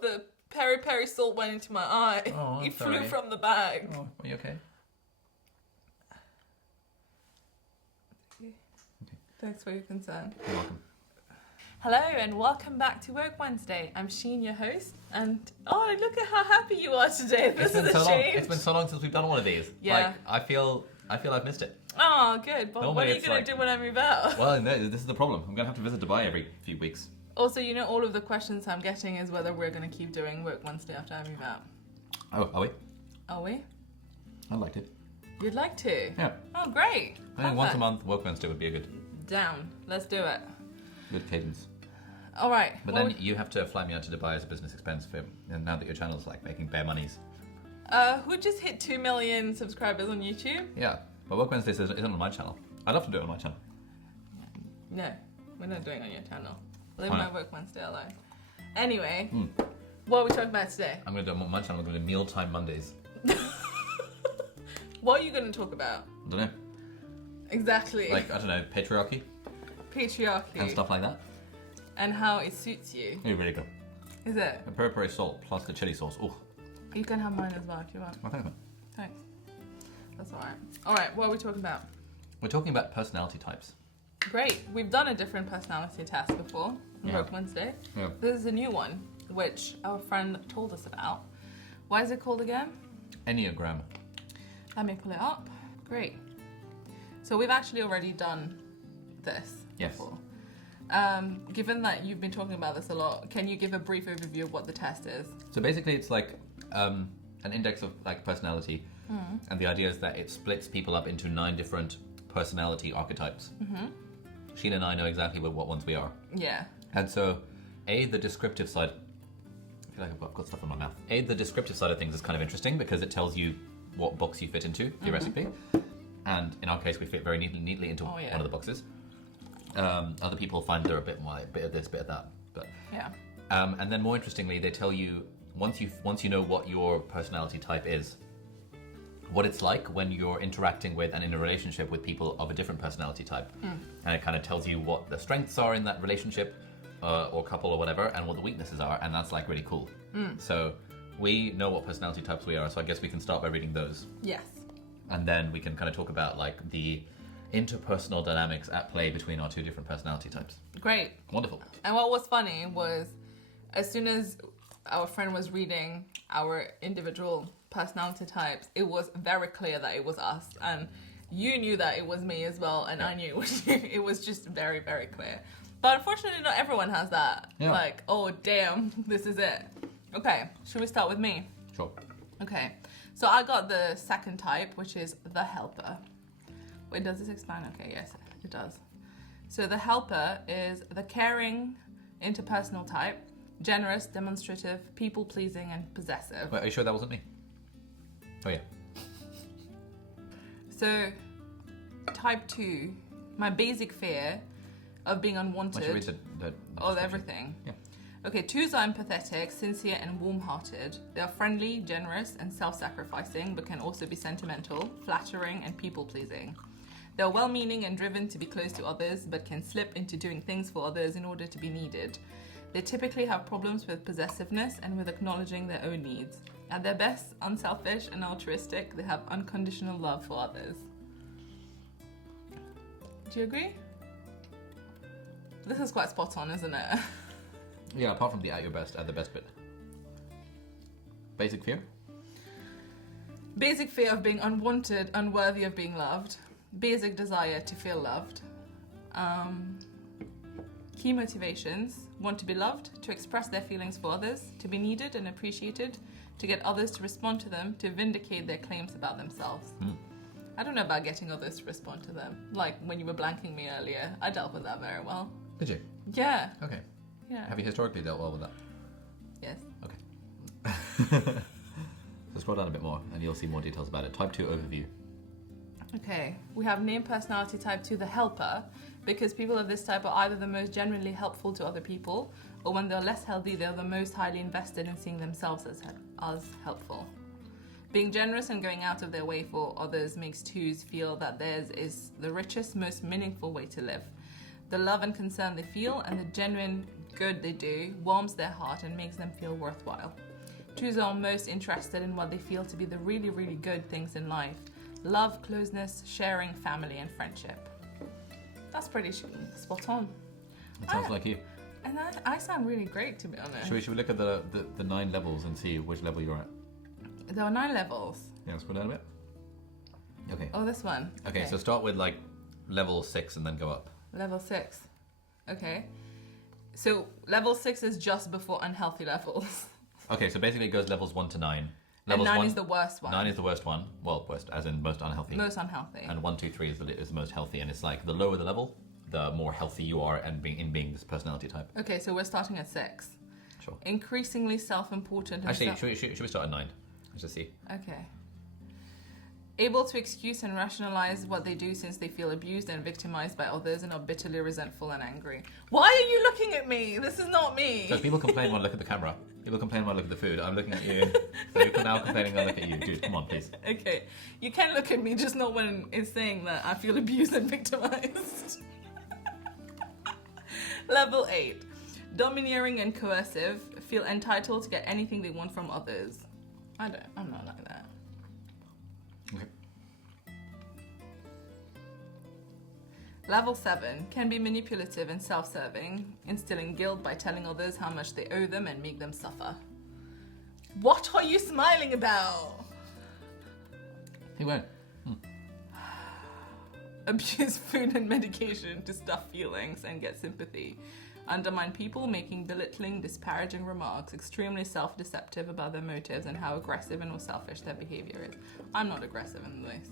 the peri-peri salt went into my eye. Oh, It sorry. flew from the bag. Oh, are you okay? Thanks for your concern. You're welcome. Hello and welcome back to Work Wednesday. I'm Sheen, your host, and look at how happy you are today. This is a change. It's been so long since we've done one of these. Yeah. I feel I've missed it. Oh, good. But Normally what are you it's going to do when I move out? Well, no, this is the problem. I'm going to have to visit Dubai every few weeks. Also, all of the questions I'm getting is whether we're going to keep doing Work Wednesday after I move out. Oh, are we? Are we? I'd like to. You'd like to? Yeah. Oh, great. I think once a month, Work Wednesday would be a good Down. Let's do it. cadence. All right. But then you have to fly me out to Dubai as a business expense and now that your channel's like making bare monies. Who just hit 2 million subscribers on YouTube? Yeah, but Work Wednesday isn't on my channel. I'd love to do it on my channel. No, we're not doing it on your channel. Leave Why my not? Work Wednesday alone. Anyway, what are we talking about today? I'm going to do it on my channel. I'm going to do Mealtime Mondays. What are you going to talk about? I don't know. Exactly. Like, I don't know, patriarchy Patriarchy. and stuff like that. And how it suits you. It's really good. Is it? The peri-peri salt plus the chili sauce. Oh, You can have mine as well if you want. I think so. Thanks. That's alright. Alright, what are we talking about? We're talking about personality types. Great. We've done a different personality test before on Yeah. Work Wednesday. Yeah. This is a new one, which our friend told us about. What is it called again? Enneagram. Let me pull it up. Great. So we've actually already done this Yes. before. Given that you've been talking about this a lot, can you give a brief overview of what the test is? So basically it's like an index of like personality. And the idea is that it splits people up into 9 different personality archetypes. Sheen and I know exactly what ones we are. Yeah. And so, the descriptive side, I feel like I've got stuff in my mouth. The descriptive side of things is kind of interesting because it tells you what box you fit into, theoretically. And in our case, we fit very neatly into one of the boxes. Other people find they're a bit more like, bit of this, bit of that. But Yeah. and then more interestingly, they tell you, once you know what your personality type is, what it's like when you're interacting with and in a relationship with people of a different personality type. And it kind of tells you what the strengths are in that relationship or couple or whatever, and what the weaknesses are, and that's like really cool. So we know what personality types we are, so I guess we can start by reading those. Yes. And then we can kind of talk about like the interpersonal dynamics at play between our 2 different personality types. Great. Wonderful. And what was funny was, as soon as our friend was reading our individual personality types, it was very clear that it was us. And you knew that it was me as well, and I knew it was you. It was just very, very clear. But unfortunately, not everyone has that. Yeah. Like, oh, damn, this is it. Okay, should we start with me? Sure. Okay, so I got the second type, which is the helper. Wait, does this expand? Okay, yes, it does. So the helper is the caring, interpersonal type, generous, demonstrative, people-pleasing, and possessive. Wait, are you sure that wasn't me? Oh yeah. So, type 2, my basic fear of being Why don't you unwanted, read the of everything. Yeah. Okay, 2s are empathetic, sincere, and warm-hearted. They are friendly, generous, and self-sacrificing, but can also be sentimental, flattering, and people-pleasing. They are well-meaning and driven to be close to others, but can slip into doing things for others in order to be needed. They typically have problems with possessiveness and with acknowledging their own needs. At their best, unselfish and altruistic, they have unconditional love for others. Do you agree? This is quite spot on, isn't it? Yeah, apart from the at your best, at the best bit. Basic fear? Basic fear of being unwanted, unworthy of being loved. Basic desire to feel loved. Key motivations: want to be loved, to express their feelings for others, to be needed and appreciated, to get others to respond to them, to vindicate their claims about themselves. I don't know about getting others to respond to them. Like when you were blanking me earlier, I dealt with that very well. Did you? Yeah. Okay. Yeah. Have you historically dealt well with that? Yes. Okay. So scroll down a bit more and you'll see more details about it. Type 2 overview. Okay, we have named personality type 2 the helper, because people of this type are either the most genuinely helpful to other people, or when they're less healthy, they're the most highly invested in seeing themselves as helpful. Being generous and going out of their way for others makes 2s feel that theirs is the richest, most meaningful way to live. The love and concern they feel and the genuine good they do warms their heart and makes them feel worthwhile. 2s are most interested in what they feel to be the really, really good things in life. Love, closeness, sharing, family, and friendship. That's pretty spot on. It sounds like you. And I sound really great, to be honest. Should we look at the 9 levels and see which level you're at? There are 9 levels. Yeah, scroll down a bit. Okay. Oh, this one. Okay, so start with like level 6 and then go up. Level 6. Okay. So level 6 is just before unhealthy levels. Okay, so basically it goes levels 1 to 9. And 9 is the worst one. 9 is the worst one. Well, worst as in most unhealthy. Most unhealthy. And 1, 2, 3 is the most healthy. And it's like the lower the level, the more healthy you are and being this personality type. Okay, so we're starting at 6. Sure. Increasingly self-important. And Actually, should we start at 9? Let's just see. Okay. Able to excuse and rationalize what they do since they feel abused and victimized by others and are bitterly resentful and angry. Why are you looking at me? This is not me. So people complain when I look at the camera. People complain when I look at the food. I'm looking at you. So people now complaining when I look at you. Dude, come on, please. Okay. You can look at me, just not when it's saying that I feel abused and victimized. Level 8. Domineering and coercive. Feel entitled to get anything they want from others. I'm not like that. Okay. Level 7 can be manipulative and self-serving, instilling guilt by telling others how much they owe them and make them suffer. What are you smiling about? He went. Abuse food and medication to stuff feelings and get sympathy. Undermine people, making belittling, disparaging remarks, extremely self-deceptive about their motives and how aggressive and or selfish their behavior is. I'm not aggressive in this.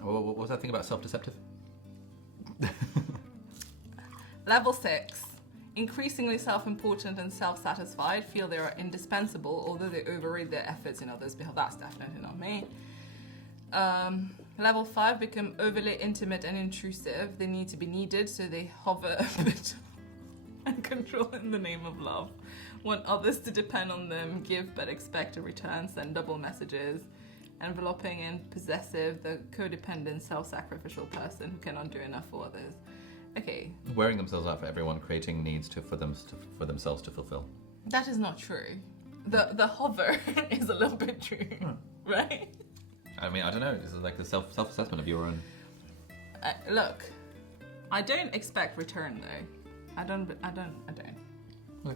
What was that thing about self-deceptive? Level 6. Increasingly self-important and self-satisfied, feel they are indispensable, although they overrate their efforts in others' behalf. That's definitely not me. Level 5, become overly intimate and intrusive. They need to be needed, so they hover a bit and control in the name of love. Want others to depend on them, give but expect a return, send double messages. Enveloping and possessive, the codependent, self-sacrificial person who cannot do enough for others. Okay. Wearing themselves out for everyone, creating needs for themselves to fulfill. That is not true. The hover is a little bit true, right? I mean, I don't know. This is like the self-assessment of your own. Look, I don't expect return though. I don't. Okay.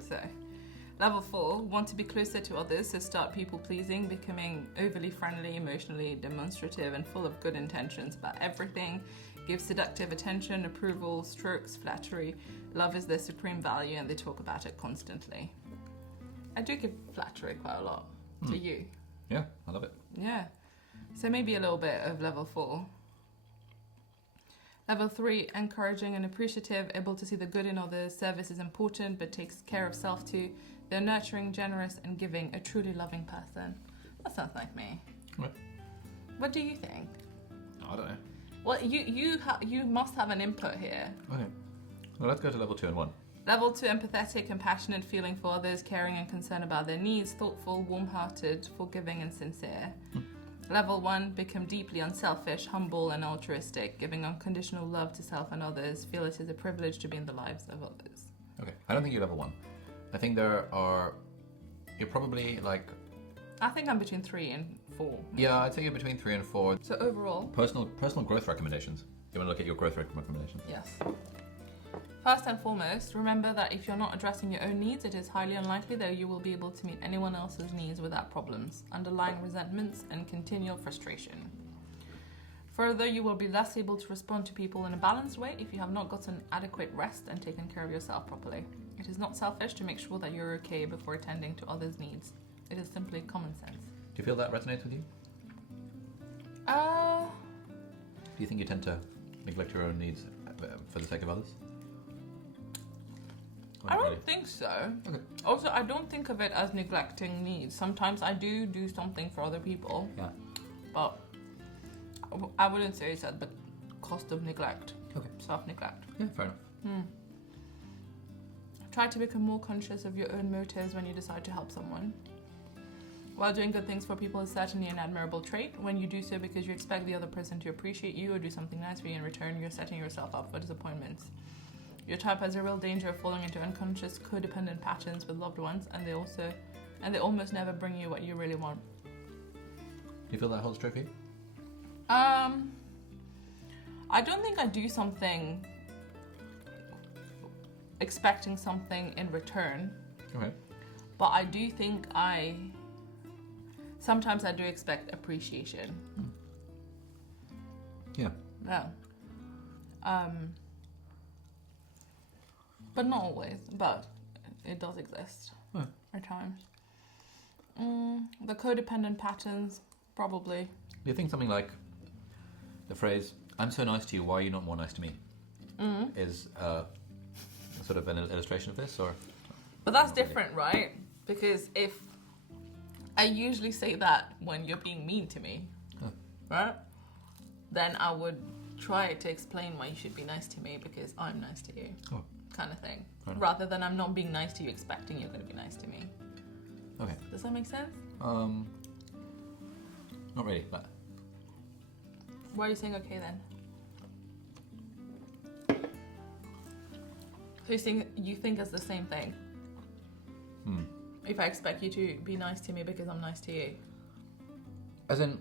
So, level 4, want to be closer to others, so start people pleasing, becoming overly friendly, emotionally demonstrative, and full of good intentions about everything. Give seductive attention, approval, strokes, flattery. Love is their supreme value, and they talk about it constantly. I do give flattery quite a lot to you. Yeah, I love it. Yeah. So maybe a little bit of level 4. Level 3, encouraging and appreciative, able to see the good in others. Service is important, but takes care of self too. They're nurturing, generous, and giving, a truly loving person. That sounds like me. Right. What do you think? I don't know. Well, you must have an input here. Okay. Well, let's go to level 2 and 1. Level 2, empathetic, compassionate, feeling for others, caring and concern about their needs, thoughtful, warm-hearted, forgiving, and sincere. Level 1, become deeply unselfish, humble, and altruistic, giving unconditional love to self and others, feel it is a privilege to be in the lives of others. Okay. I don't think you're level 1. I think you're probably like... I think I'm between 3 and 4. Yeah, I'd say you're between 3 and 4. So overall... Personal growth recommendations. You want to look at your growth recommendations? Yes. First and foremost, remember that if you're not addressing your own needs, it is highly unlikely that you will be able to meet anyone else's needs without problems, underlying resentments, and continual frustration. Further, you will be less able to respond to people in a balanced way if you have not gotten adequate rest and taken care of yourself properly. It is not selfish to make sure that you're okay before attending to others' needs. It is simply common sense. Do you feel that resonates with you? Do you think you tend to neglect your own needs for the sake of others? I don't think so. Okay. Also, I don't think of it as neglecting needs. Sometimes I do something for other people. Yeah. But I wouldn't say it's at the cost of neglect. Okay. Self-neglect. Yeah, fair enough. Try to become more conscious of your own motives when you decide to help someone. While doing good things for people is certainly an admirable trait, when you do so because you expect the other person to appreciate you or do something nice for you in return, you're setting yourself up for disappointments. Your type has a real danger of falling into unconscious codependent patterns with loved ones, and they almost never bring you what you really want. Do you feel that holds true for you? I don't think I do something expecting something in return. Okay. But I do think sometimes I do expect appreciation. Yeah. Yeah. But not always, but it does exist at times. The codependent patterns, probably. Do you think something like the phrase, I'm so nice to you, why are you not more nice to me? Is sort of an illustration of this, or? But that's different, right? Because if I usually say that when you're being mean to me, right? Then I would try to explain why you should be nice to me because I'm nice to you, kind of thing. Rather than I'm not being nice to you expecting you're going to be nice to me. Okay. Does that make sense? Not really, but... Why are you saying okay then? So you think it's the same thing? If I expect you to be nice to me because I'm nice to you? As in...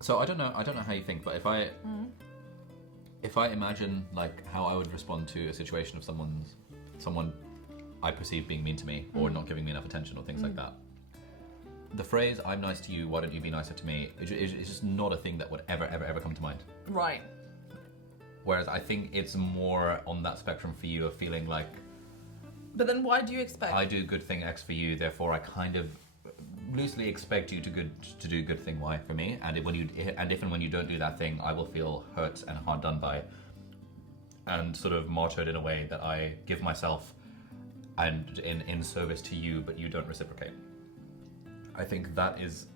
So I don't know how you think, but if I imagine like how I would respond to a situation of someone I perceive being mean to me or not giving me enough attention or things like that, the phrase "I'm nice to you, why don't you be nicer to me" is just not a thing that would ever come to mind. Right. Whereas I think it's more on that spectrum for you of feeling like, but then why do you expect? I do good thing X for you, therefore I kind of loosely expect you to do good thing Y for me, and if and when you don't do that thing, I will feel hurt and hard done by, and sort of martyred in a way that I give myself, and in service to you, but you don't reciprocate. I think that is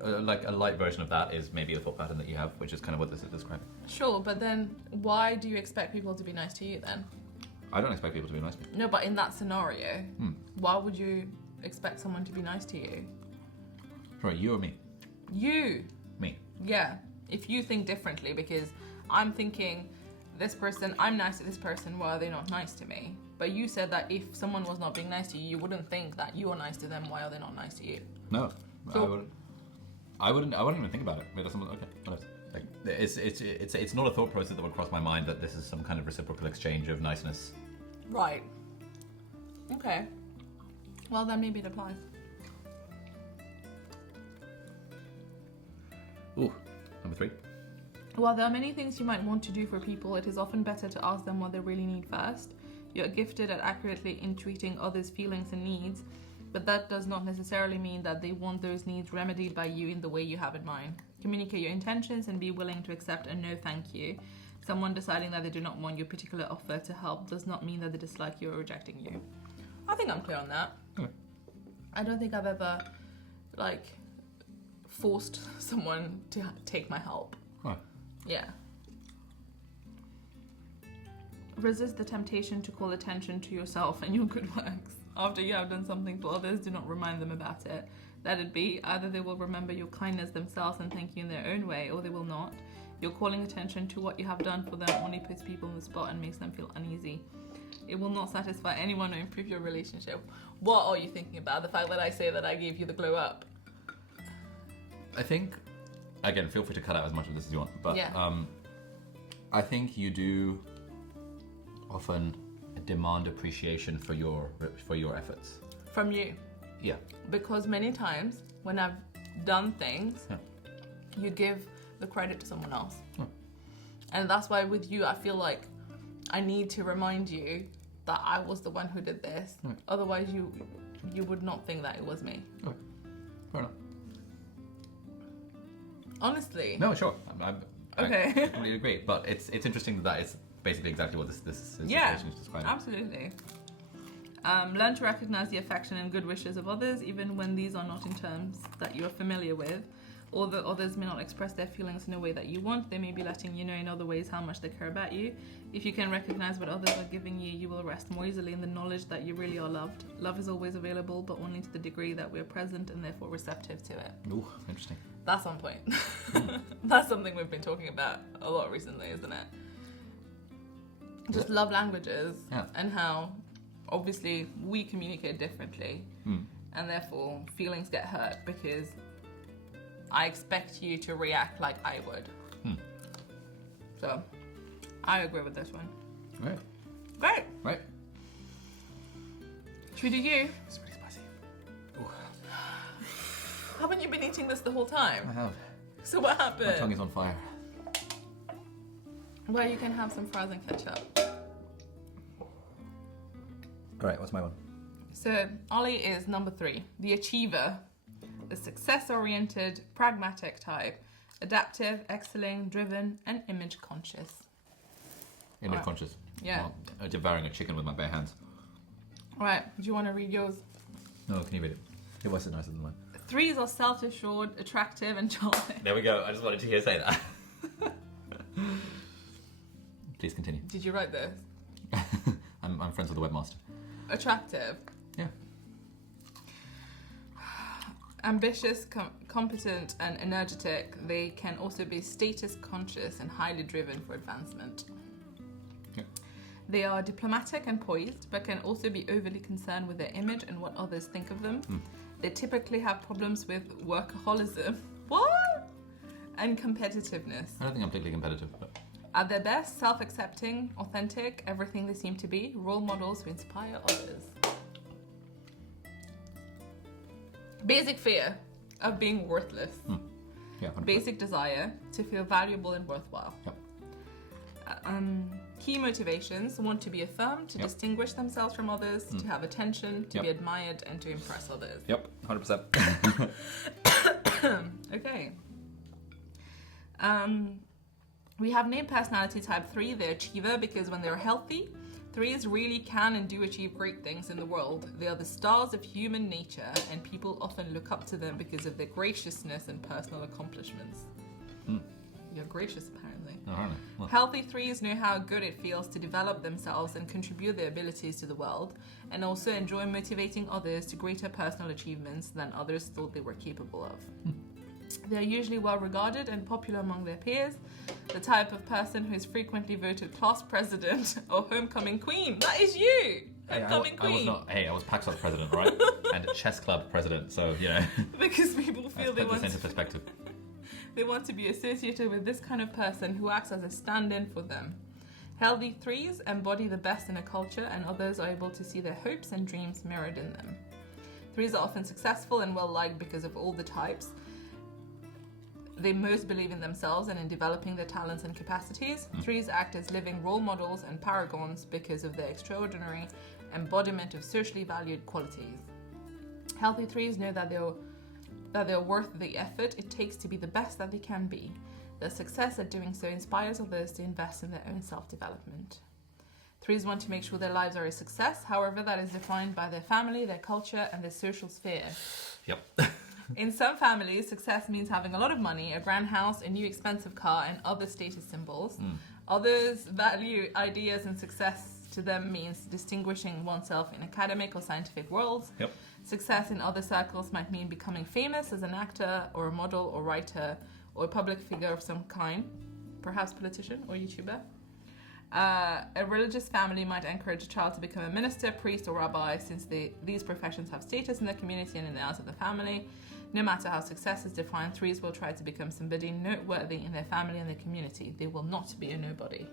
like a light version of that is maybe a thought pattern that you have, which is kind of what this is describing. Sure, but then why do you expect people to be nice to you then? I don't expect people to be nice to me. No, but in that scenario, why would you expect someone to be nice to you? Right, you or me? You. Me. Yeah. If you think differently, because I'm thinking, this person, I'm nice to this person, why are they not nice to me? But you said that if someone was not being nice to you, you wouldn't think that you are nice to them, why are they not nice to you? No, So, I wouldn't even think about it. Maybe someone, okay, whatever. Like, it's not a thought process that would cross my mind that this is some kind of reciprocal exchange of niceness. right. Okay. Well, then maybe it applies. Ooh, number 3. While there are many things you might want to do for people, it is often better to ask them what they really need first. You're gifted at accurately entreating others' feelings and needs, but that does not necessarily mean that they want those needs remedied by you in the way you have in mind. Communicate your intentions and be willing to accept a no thank you. Someone deciding that they do not want your particular offer to help does not mean that they dislike you or rejecting you. I think I'm clear on that. Okay. I don't think I've ever, forced someone to take my help. Huh. Yeah. Resist the temptation to call attention to yourself and your good works. After you have done something for others, do not remind them about it. Let it be. Either they will remember your kindness themselves and thank you in their own way, or they will not. Your calling attention to what you have done for them only puts people on the spot and makes them feel uneasy. It will not satisfy anyone or improve your relationship. What are you thinking about? The fact that I say that I gave you the glow up? I think, again, feel free to cut out as much of this as you want, but Yeah. I think you do often demand appreciation for your efforts. From you. Yeah. Because many times when I've done things, you give the credit to someone else. And that's why with you, I feel like I need to remind you that I was the one who did this. Otherwise, you would not think that it was me. Okay. Fair enough. Honestly. No, sure. Okay. I completely agree. But it's interesting that is basically exactly what this situation is describing. Absolutely. Learn to recognize the affection and good wishes of others, even when these are not in terms that you are familiar with, or that others may not express their feelings in a way that you want. They may be letting you know in other ways how much they care about you. If you can recognize what others are giving you, you will rest more easily in the knowledge that you really are loved. Love is always available, but only to the degree that we're present and therefore receptive to it. Ooh, interesting. That's on point. That's something we've been talking about a lot recently, isn't it? just love languages Yeah. and how obviously we communicate differently and therefore feelings get hurt because I expect you to react like I would. So I agree with this one. Right. Great. Right. Should we do you? It's really spicy. Haven't you been eating this the whole I time? have. So what My happened? tongue is on fire. Well, you can have some fries and ketchup. Alright, what's my one? So Ollie is number 3, the achiever, the success-oriented, pragmatic type, adaptive, excelling, driven, and image conscious. Image Alright. conscious. Yeah. Well, I'm devouring a chicken with my bare hands. Right, do you want to read yours? No, can you read it? Your voice is nicer than mine. 3s are self-assured, attractive, and charming. There we go. I just wanted to hear you say that. Please continue. Did you write this? I'm friends with the webmaster. Attractive, Yeah. ambitious, competent, and energetic. They can also be status conscious and highly driven for advancement. Yeah. They are diplomatic and poised, but can also be overly concerned with their image and what others think of them. They typically have problems with workaholism. What? And competitiveness. I don't think I'm particularly competitive, but At their best, self-accepting, authentic, everything they seem to be, role models who inspire others. Basic fear of being worthless. yeah. 100%. Basic desire to feel valuable and worthwhile. Yep. Key motivations: want to be affirmed, to Yep. distinguish themselves from others, to have attention, to Yep. be admired, and to impress others. Yep. 100%. Okay. We have named personality type 3 the achiever because when they're healthy, 3s really can and do achieve great things in the world. They are the stars of human nature and people often look up to them because of their graciousness and personal accomplishments. You're gracious, apparently. I don't know. Well, Healthy 3s know how good it feels to develop themselves and contribute their abilities to the world, and also enjoy motivating others to greater personal achievements than others thought they were capable of. They are usually well regarded and popular among their peers, the type of person who is frequently voted class president or homecoming queen. That is you! Homecoming I was queen. not. Hey, I was Paxos president, right? And chess club president. So you know, Because people feel let's put this into perspective. they want to be associated with this kind of person who acts as a stand-in for them. Healthy 3s embody the best in a culture, and others are able to see their hopes and dreams mirrored in them. 3s are often successful and well-liked because of all the types. They most believe in themselves and in developing their talents and capacities. 3s act as living role models and paragons because of their extraordinary embodiment of socially valued qualities. Healthy 3s know that they're worth the effort it takes to be the best that they can be. Their success at doing so inspires others to invest in their own self-development. 3s want to make sure their lives are a success, however that is defined by their family, their culture, and their social sphere. Yep. In some families, success means having a lot of money, a grand house, a new expensive car, and other status symbols. Others value ideas, and success to them means distinguishing oneself in academic or scientific worlds. Yep. Success in other circles might mean becoming famous as an actor or a model or writer or a public figure of some kind, perhaps politician or YouTuber. A religious family might encourage a child to become a minister, priest, or rabbi, since these professions have status in the community and in the eyes of the family. No matter how success is defined, 3s will try to become somebody noteworthy in their family and their community. They will not be a nobody.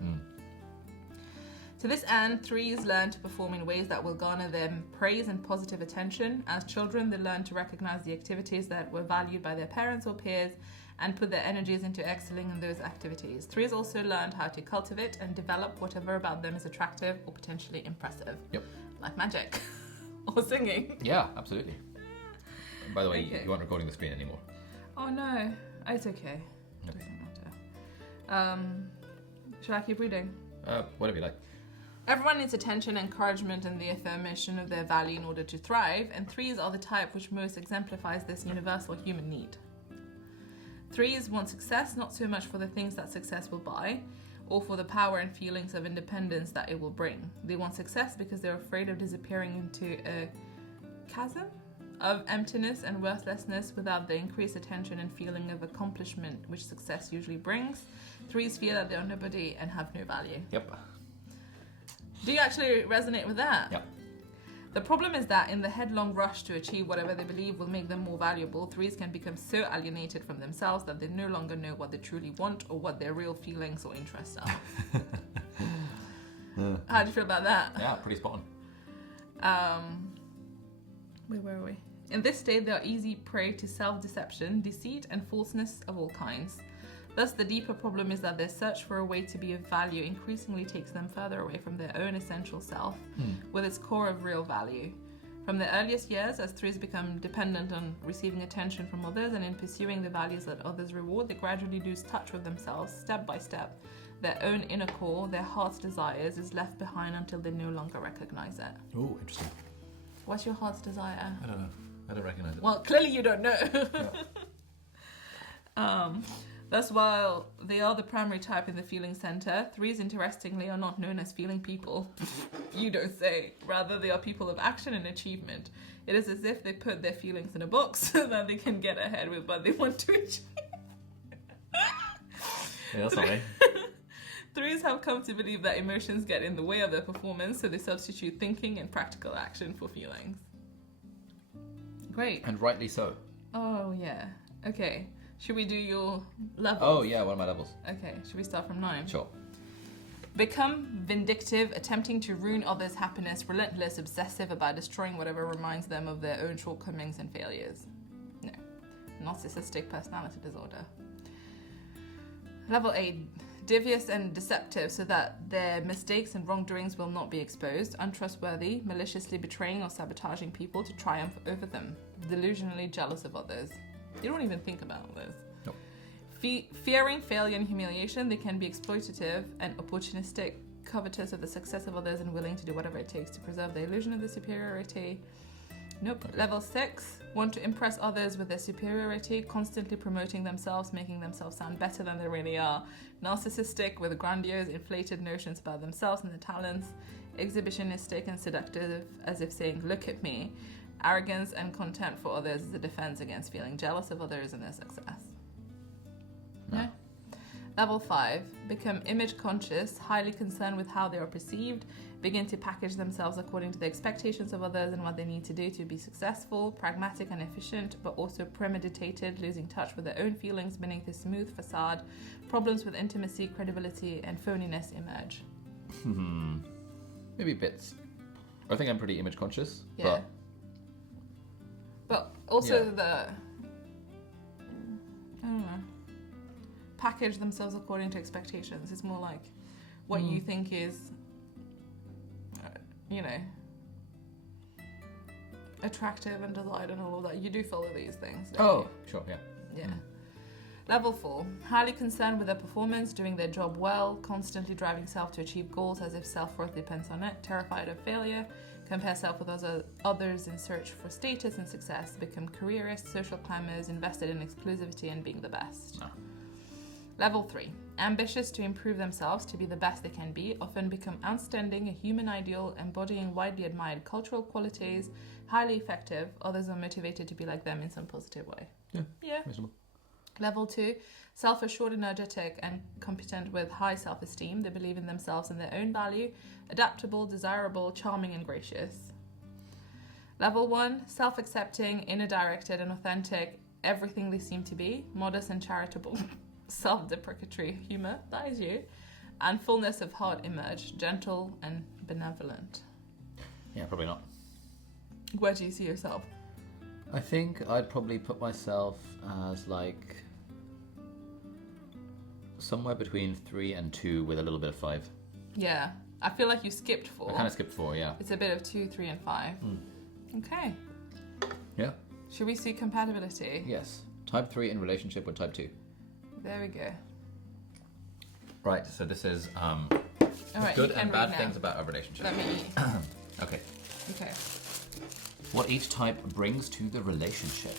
To this end, 3s learn to perform in ways that will garner them praise and positive attention. As children, they learn to recognize the activities that were valued by their parents or peers and put their energies into excelling in those activities. 3s also learned how to cultivate and develop whatever about them is attractive or potentially impressive. Yep. Like magic or singing. Yeah, absolutely. By the way, Okay. you aren't recording the screen anymore. Oh no, it's okay. Okay. Doesn't matter. Should I keep reading? Whatever you like. Everyone needs attention, encouragement, and the affirmation of their value in order to thrive, and 3s are the type which most exemplifies this universal human need. 3s want success not so much for the things that success will buy, or for the power and feelings of independence that it will bring. They want success because they're afraid of disappearing into a chasm of emptiness and worthlessness without the increased attention and feeling of accomplishment which success usually brings. 3s fear that they are nobody and have no value. Yep. Do you actually resonate with that? Yeah. The problem is that in the headlong rush to achieve whatever they believe will make them more valuable, threes can become so alienated from themselves that they no longer know what they truly want or what their real feelings or interests are. How do you feel about that? Yeah, pretty spot on. Where were we? In this state, they are easy prey to self-deception, deceit, and falseness of all kinds. Thus, the deeper problem is that their search for a way to be of value increasingly takes them further away from their own essential self, with its core of real value. From the earliest years, as threes become dependent on receiving attention from others and in pursuing the values that others reward, they gradually lose touch with themselves, step by step. Their own inner core, their heart's desires, is left behind until they no longer recognize it. Oh, interesting. What's your heart's desire? I don't know. I don't recognize it. Well, clearly you don't know. Yeah. Thus, while they are the primary type in the feeling center, threes, interestingly, are not known as feeling people. You don't say. Rather, they are people of action and achievement. It is as if they put their feelings in a box so that they can get ahead with what they want to achieve. Yeah, that's not me. Threes have come to believe that emotions get in the way of their performance, so they substitute thinking and practical action for feelings. Great. And rightly so. Oh, yeah. Okay. Should we do your levels? Oh, yeah, what are my levels? Okay, should we start from 9? Sure. Become vindictive, attempting to ruin others' happiness, relentless, obsessive about destroying whatever reminds them of their own shortcomings and failures. No. Narcissistic personality disorder. Level 8. Devious and deceptive so that their mistakes and wrongdoings will not be exposed. Untrustworthy, maliciously betraying or sabotaging people to triumph over them. Delusionally jealous of others. You don't even think about this. No. Fearing failure and humiliation, they can be exploitative and opportunistic, covetous of the success of others and willing to do whatever it takes to preserve the illusion of their superiority. Nope. Okay. Level 6, want to impress others with their superiority, constantly promoting themselves, making themselves sound better than they really are. Narcissistic, with grandiose, inflated notions about themselves and their talents. Exhibitionistic and seductive, as if saying, look at me. Arrogance and contempt for others is a defense against feeling jealous of others and their success. No. Level 5, become image conscious, highly concerned with how they are perceived, begin to package themselves according to the expectations of others and what they need to do to be successful, pragmatic and efficient, but also premeditated, losing touch with their own feelings beneath a smooth facade. Problems with intimacy, credibility, and phoniness emerge. Maybe bits. I think I'm pretty image conscious, yeah. But also I don't know. Package themselves according to expectations. It's more like what you think is, attractive and desired and all of that. You do follow these things, don't you? Sure, yeah. Yeah. Level 4, highly concerned with their performance, doing their job well, constantly driving self to achieve goals as if self-worth depends on it, terrified of failure, compare self with others in search for status and success, become careerists, social climbers, invested in exclusivity and being the best. No. Level 3, ambitious to improve themselves to be the best they can be, often become outstanding, a human ideal, embodying widely admired cultural qualities, highly effective, others are motivated to be like them in some positive way. Yeah. Reasonable. Level 2, self-assured, energetic, and competent with high self-esteem. They believe in themselves and their own value, adaptable, desirable, charming, and gracious. Level 1, self-accepting, inner-directed, and authentic, everything they seem to be, modest and charitable, self-deprecatory humor, that is you, and fullness of heart emerge, gentle and benevolent. Yeah, probably not. Where do you see yourself? I think I'd probably put myself as like somewhere between 3 and 2 with a little bit of 5. Yeah, I feel like you skipped 4. I kind of skipped 4, yeah. It's a bit of 2, 3, and 5. Okay. Yeah. Should we see compatibility? Yes. Type 3 in relationship with type 2. There we go. Right, so this is Alright, good and bad things about a relationship. Let me Okay. Okay. What each type brings to the relationship.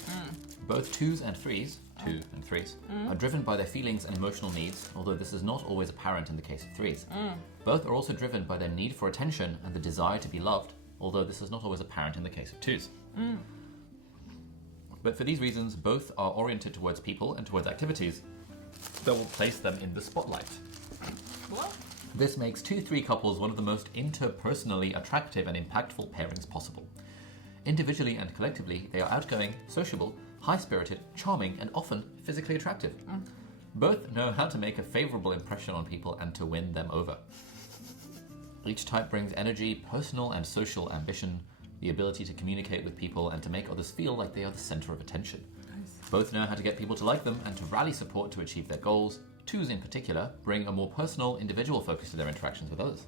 Both 2s and 3s, 2 and 3s, are driven by their feelings and emotional needs, although this is not always apparent in the case of 3s. Both are also driven by their need for attention and the desire to be loved, although this is not always apparent in the case of 2s. But for these reasons, both are oriented towards people and towards activities that will place them in the spotlight. What? This makes 2-3 couples one of the most interpersonally attractive and impactful pairings possible. Individually and collectively, they are outgoing, sociable, high-spirited, charming, and often physically attractive. Both know how to make a favorable impression on people and to win them over. Each type brings energy, personal and social ambition, the ability to communicate with people and to make others feel like they are the center of attention. Nice. Both know how to get people to like them and to rally support to achieve their goals. Twos in particular bring a more personal, individual focus to their interactions with others.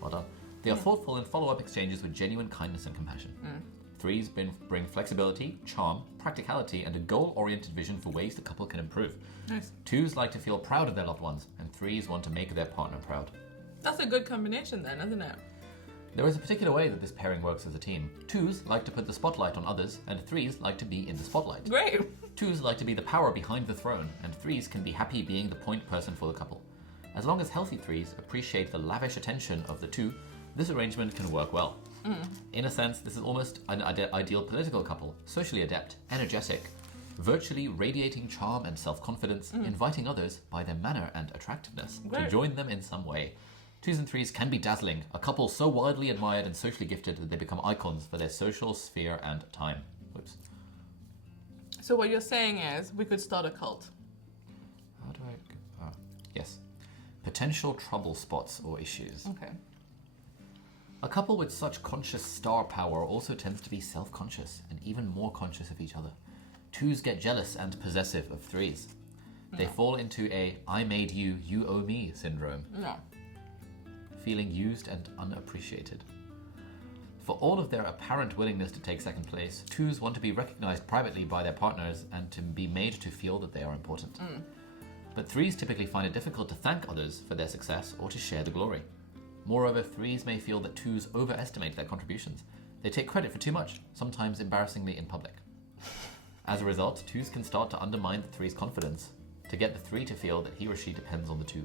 Well done. They are thoughtful in follow-up exchanges with genuine kindness and compassion. Threes bring flexibility, charm, practicality, and a goal-oriented vision for ways the couple can improve. Nice. Twos like to feel proud of their loved ones, and threes want to make their partner proud. That's a good combination then, isn't it? There is a particular way that this pairing works as a team. Twos like to put the spotlight on others, and threes like to be in the spotlight. Great. Twos like to be the power behind the throne, and threes can be happy being the point person for the couple. As long as healthy threes appreciate the lavish attention of the two, this arrangement can work well. In a sense, this is almost an ideal political couple, socially adept, energetic, virtually radiating charm and self-confidence, inviting others by their manner and attractiveness to join them in some way. Twos and threes can be dazzling, a couple so widely admired and socially gifted that they become icons for their social sphere and time. Whoops. So what you're saying is we could start a cult. How do I... yes. Potential trouble spots or issues. Okay. A couple with such conscious star power also tends to be self-conscious and even more conscious of each other. Twos get jealous and possessive of threes. They fall into a I made you, you owe me syndrome. No. Feeling used and unappreciated. For all of their apparent willingness to take second place, twos want to be recognized privately by their partners and to be made to feel that they are important. But threes typically find it difficult to thank others for their success or to share the glory. Moreover, threes may feel that twos overestimate their contributions. They take credit for too much, sometimes embarrassingly in public. As a result, twos can start to undermine the three's confidence, to get the three to feel that he or she depends on the two.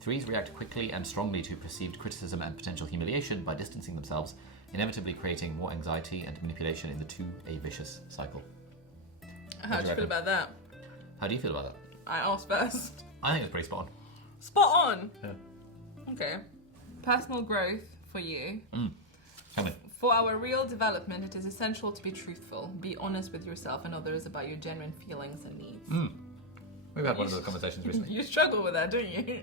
Threes react quickly and strongly to perceived criticism and potential humiliation by distancing themselves, inevitably creating more anxiety and manipulation in the two, a vicious cycle. How do you feel about that? How do you feel about that? I asked first. I think it's pretty spot on. Spot on! Yeah. Okay. Personal growth for you. Tell me. For our real development, it is essential to be truthful. Be honest with yourself and others about your genuine feelings and needs. We've had one of those conversations recently. You struggle with that, don't you?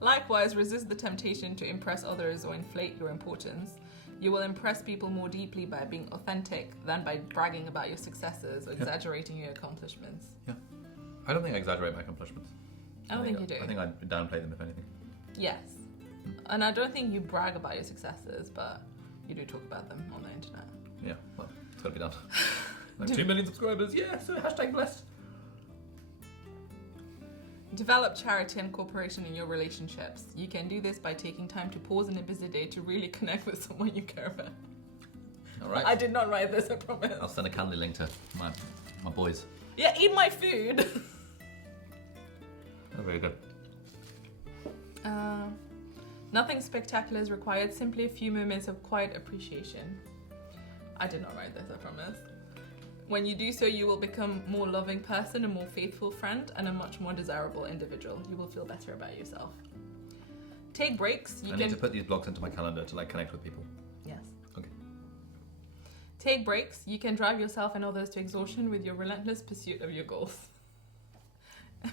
Likewise, resist the temptation to impress others or inflate your importance. You will impress people more deeply by being authentic than by bragging about your successes or exaggerating your accomplishments. Yeah. I don't think I exaggerate my accomplishments. I don't think you do. I think I downplay them, if anything. Yes. And I don't think you brag about your successes, but you do talk about them on the internet. Yeah, well, it's got to be done. Like 2 million subscribers, yeah, so hashtag blessed. Develop charity and cooperation in your relationships. You can do this by taking time to pause in a busy day to really connect with someone you care about. All right. I did not write this, I promise. I'll send a Calendly link to my boys. Yeah, eat my food. Oh, very good. Nothing spectacular is required, simply a few moments of quiet appreciation. I did not write this, I promise. When you do so, you will become a more loving person, a more faithful friend, and a much more desirable individual. You will feel better about yourself. Take breaks. I need to put these blogs into my calendar to connect with people. Yes. Okay. Take breaks. You can drive yourself and others to exhaustion with your relentless pursuit of your goals.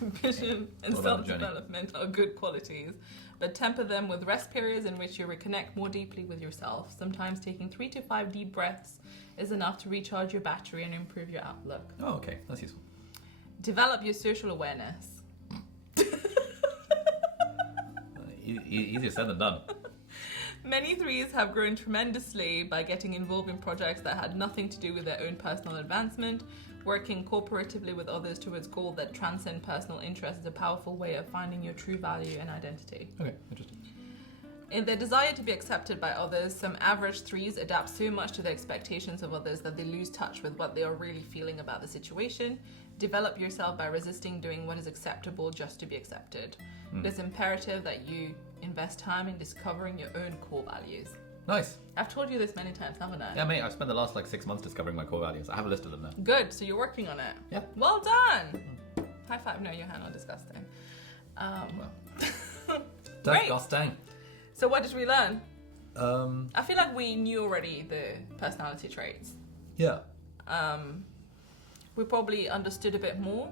Ambition and self-development are good qualities, but temper them with rest periods in which you reconnect more deeply with yourself. Sometimes taking 3 to 5 deep breaths is enough to recharge your battery and improve your outlook. Oh, okay. That's useful. Develop your social awareness. Easier said than done. Many threes have grown tremendously by getting involved in projects that had nothing to do with their own personal advancement. Working cooperatively with others towards goals that transcend personal interest is a powerful way of finding your true value and identity. Okay, interesting. In their desire to be accepted by others, some average threes adapt so much to the expectations of others that they lose touch with what they are really feeling about the situation. Develop yourself by resisting doing what is acceptable just to be accepted. It is imperative that you invest time in discovering your own core values. Nice. I've told you this many times, haven't I? Yeah, mate, I've spent the last 6 months discovering my core values. I have a list of them now. Good, so you're working on it. Yeah. Well done. High five. No, your hand are disgusting. Well. Great. Gosh dang. So what did we learn? Um, I feel like we knew already the personality traits. yeah. We probably understood a bit more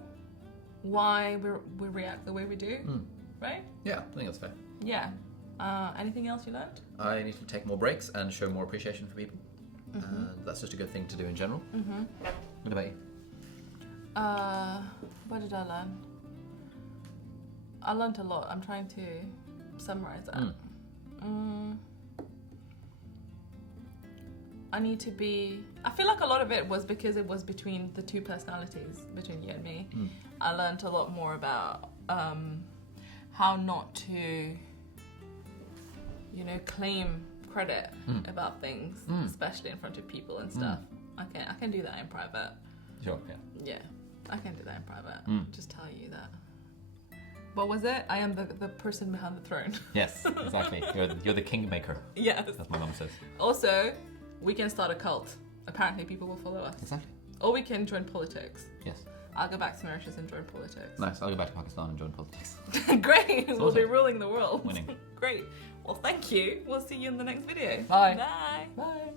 why we react the way we do, right? Yeah, I think that's fair. Yeah. Anything else you learned? I need to take more breaks and show more appreciation for people. That's just a good thing to do in general. What about you? What did I learn? I learned a lot. I'm trying to summarize that. I need to be... I feel like a lot of it was because it was between the two personalities, between you and me. I learned a lot more about how not to, claim credit about things, especially in front of people and stuff. I can do that in private. Sure, yeah. Yeah, I can do that in private. Just tell you that. What was it? I am the person behind the throne. Yes, exactly. You're the kingmaker, Yes. as my mum says. Also, we can start a cult. Apparently people will follow us. Exactly. Or we can join politics. Yes. I'll go back to Mauritius and join politics. Nice. I'll go back to Pakistan and join politics. Great. We'll be awesome. ruling the world. Winning. Great. Well, thank you. We'll see you in the next video. Bye. Bye. Bye.